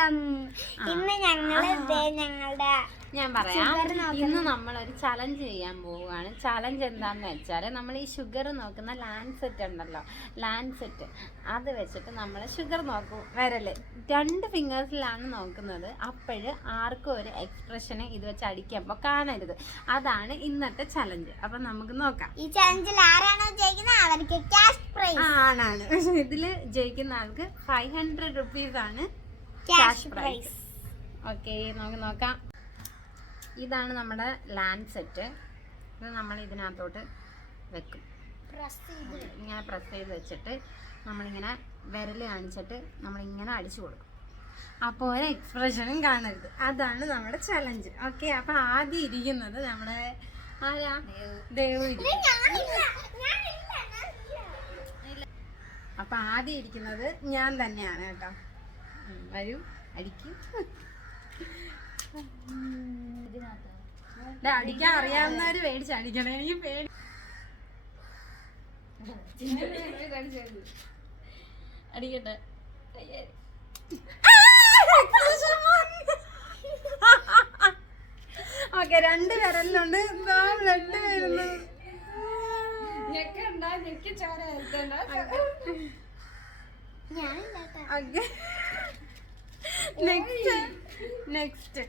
Welcome. ഇന്ന് ഞങ്ങളുടെ ഞാൻ പറയാം, ഇന്ന് നമ്മളൊരു ചലഞ്ച് ചെയ്യാൻ പോവുകയാണ്. ചലഞ്ച് എന്താണെന്ന് വെച്ചാൽ, നമ്മൾ ഈ ഷുഗർ നോക്കുന്ന ലാൻസെറ്റ് ഉണ്ടല്ലോ, ലാൻസെറ്റ് അത് വെച്ചിട്ട് നമ്മൾ ഷുഗർ നോക്കും. വിരല് 2 ഫിംഗേഴ്സിലാണ് നോക്കുന്നത്. അപ്പോഴ് ആർക്കും ഒരു എക്സ്പ്രഷനെ ഇത് വെച്ച് അടിക്കുമ്പോൾ കാണരുത്. അതാണ് ഇന്നത്തെ ചലഞ്ച്. അപ്പം നമുക്ക് നോക്കാം. ഈ ചലഞ്ചിൽ ആരാണോ ജയിക്കുന്നത് അവർക്ക് ക്യാഷ് പ്രൈസ് ആണാണ്. ഇതിൽ ജയിക്കുന്ന ആൾക്ക് 500 റുപ്പീസാണ് ക്യാഷ് പ്രൈസ്. ഓക്കെ, നമുക്ക് നോക്കാം. ഇതാണ് നമ്മുടെ ലാൻസെറ്റ്. ഇത് നമ്മൾ ഇതിനകത്തോട്ട് വെക്കും. ഇങ്ങനെ പ്രസ് ചെയ്ത് വെച്ചിട്ട് നമ്മളിങ്ങനെ വിരൽ കാണിച്ചിട്ട് നമ്മളിങ്ങനെ അടിച്ചു കൊടുക്കും. അപ്പോൾ ഒരു എക്സ്പ്രഷനും കാണരുത്. അതാണ് നമ്മുടെ ചലഞ്ച്. ഓക്കെ, അപ്പം ആദ്യം ഇരിക്കുന്നത് നമ്മുടെ ആരാ? ദേവു. അപ്പം ആദ്യം ഇരിക്കുന്നത് ഞാൻ തന്നെയാണ് കേട്ടോ. വരൂ, അടിക്കും. അടിക്കാൻ അറിയാവുന്നവര് പേടിച്ച് അടിക്കണം. എനിക്ക് പേടി. അടിക്കട്ടെ. ഓക്കെ, 2 വിരലിലുണ്ട്. ബ്ലഡ് വരുന്നു. ഞെക്കി ചോര നെക്സ്റ്റ്.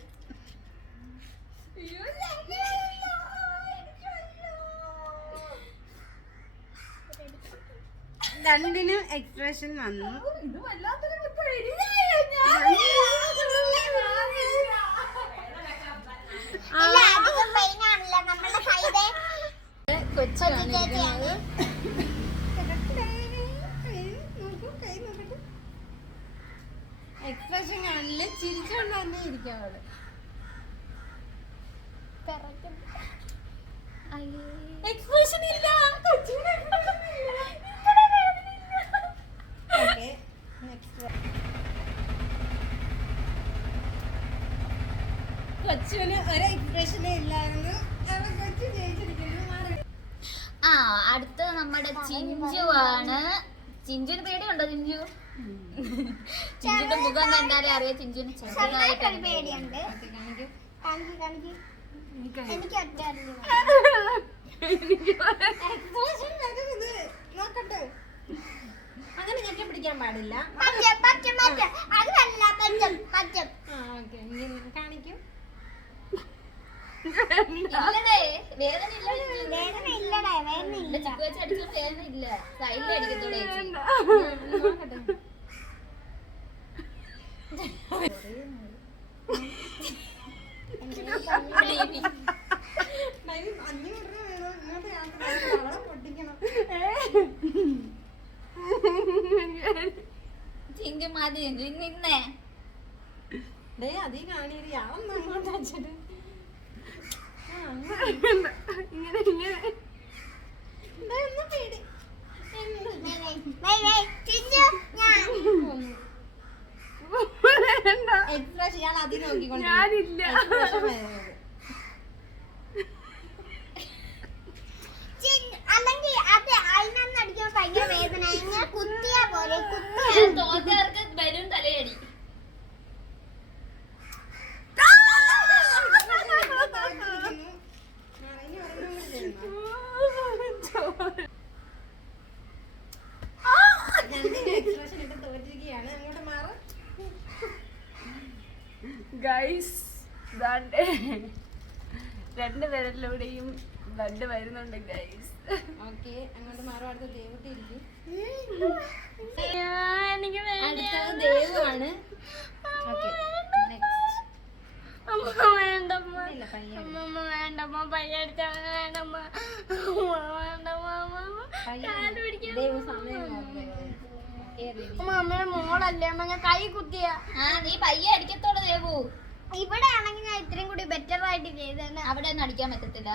രണ്ടിനും എക്സ്പ്രഷൻ വന്നു. എക്സ്പ്രഷൻ കാണില്ല, ചിരിച്ചോണ്ട് തന്നെ ഇരിക്കും അവള്. എക്സ്പ്രഷൻ ഇല്ല. കൊച്ചുവിന് ഒരു എക്സ്പ്രഷനേ ഇല്ലായിരുന്നു. കൊച്ചു ജയിച്ചിരിക്കുന്നു. അടുത്തത് നമ്മുടെ ചിഞ്ചു ആണ്. ചിഞ്ചുവിന് പേടിയുണ്ടോ? ചിഞ്ചുന്റെ മുഖം കണ്ടാലേ അറിയാം ചിഞ്ചുവിന് ചെറുതായിട്ട് പേടിയുണ്ട്. അങ്ങനെ ഞെക്കി പിടിക്കാൻ പാടില്ല. കാണിക്കും. ചിഞ്ചു മതി നിന്നേ. അതീ കാണിയത് യാതൊന്നും അങ്ങോട്ട് വെച്ചിട്ട് ഇങ്ങനെ പേടി. എക്സ്പ്രഷൻ ഞാൻ അതി നോക്കിക്കൊണ്ട് ഞാനില്ല. അല്ലെങ്കിൽ അത് അതിനടിക്കാൻ ഭയങ്കര വേദന. കുത്തിയാ പോലെ തോറ്റവർക്ക് ബലൂൺ തലയടി. ഗൈസ്, 2 വിരലിലൂടെയും ബ്ലഡ് വരുന്നുണ്ട് ഗൈസ്. ഓക്കെ, അങ്ങോട്ട് മാറും. അടുത്ത ദേവുട്ടി ഇരിക്കും. അടുത്തത് ദേവുവാണ്. ഓക്കെ, മോളല്ലേ അമ്മ കൈ കുത്തിയ. നീ പയ്യെ അടിക്കത്തോടെ ദേവു. ഇവിടെ ആണെങ്കിൽ ഞാൻ ഇത്രയും കൂടി ബെറ്റർ ആയിട്ട് ചെയ്തന്നെ. അവിടെ ഒന്നും അടിക്കാൻ പറ്റത്തില്ല.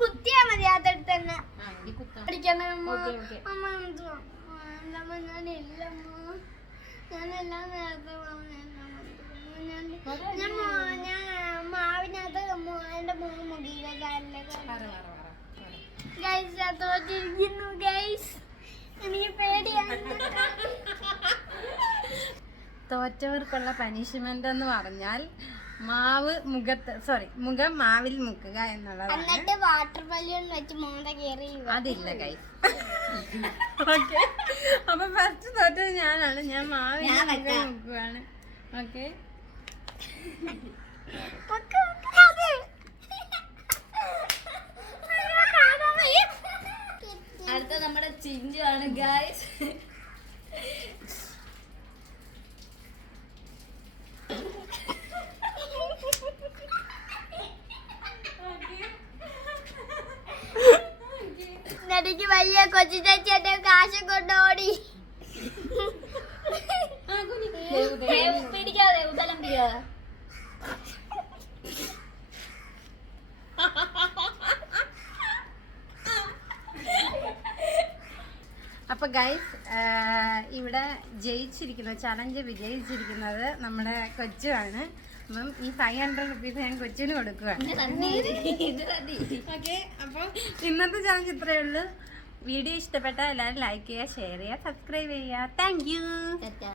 കുത്തിയാ മതി അതെടുത്ത് തന്നെ അടിക്കണം. ഞാനെല്ലാം നേരത്തെ ഞാൻ മാവിനകത്ത് എന്റെ മൂന്ന് മുടിയിലെ തോറ്റിരിക്കുന്നു ഗൈസ്. എനിക്ക് പേടിയാണ്. തോറ്റവർക്കുള്ള പനിഷ്മെന്റ് എന്ന് പറഞ്ഞാൽ മുഖം മാവിൽ മുക്കുക എന്നുള്ളതാണ്. എന്നിട്ട് വാട്ടർ ബലൂൺ വെച്ച് മോന്ത കയറി അതില്ല കൈ. ഓക്കെ, അപ്പൊ ഫസ്റ്റ് തോറ്റത് ഞാനാണ്. ഞാൻ മാവിൽ മുക്കുകയാണ്. ഓക്കെ, അടുത്ത നമ്മുടെ ചിഞ്ചു ആണ് ഗായ്സ്. എനിക്ക് വലിയ കൊച്ചു ചേച്ചിയുടെ കാശ് കൊണ്ടോടി. പിടിക്കാതെ ഉദലം പിടിക്കാതെ. അപ്പൊ ഗൈസ്, ഇവിടെ ചലഞ്ച് വിജയിച്ചിരിക്കുന്നത് നമ്മുടെ കൊച്ചുവാണ്. അപ്പം ഈ 500 റുപ്പീസ് ഞാൻ കൊച്ചിന് കൊടുക്കുകയാണ്. ഓക്കെ, അപ്പം ഇന്നത്തെ ചലഞ്ച് ഇത്രയേ ഉള്ളൂ. വീഡിയോ ഇഷ്ടപ്പെട്ടാൽ എല്ലാവരും ലൈക്ക് ചെയ്യുക, ഷെയർ ചെയ്യുക, സബ്സ്ക്രൈബ് ചെയ്യുക. Thank you.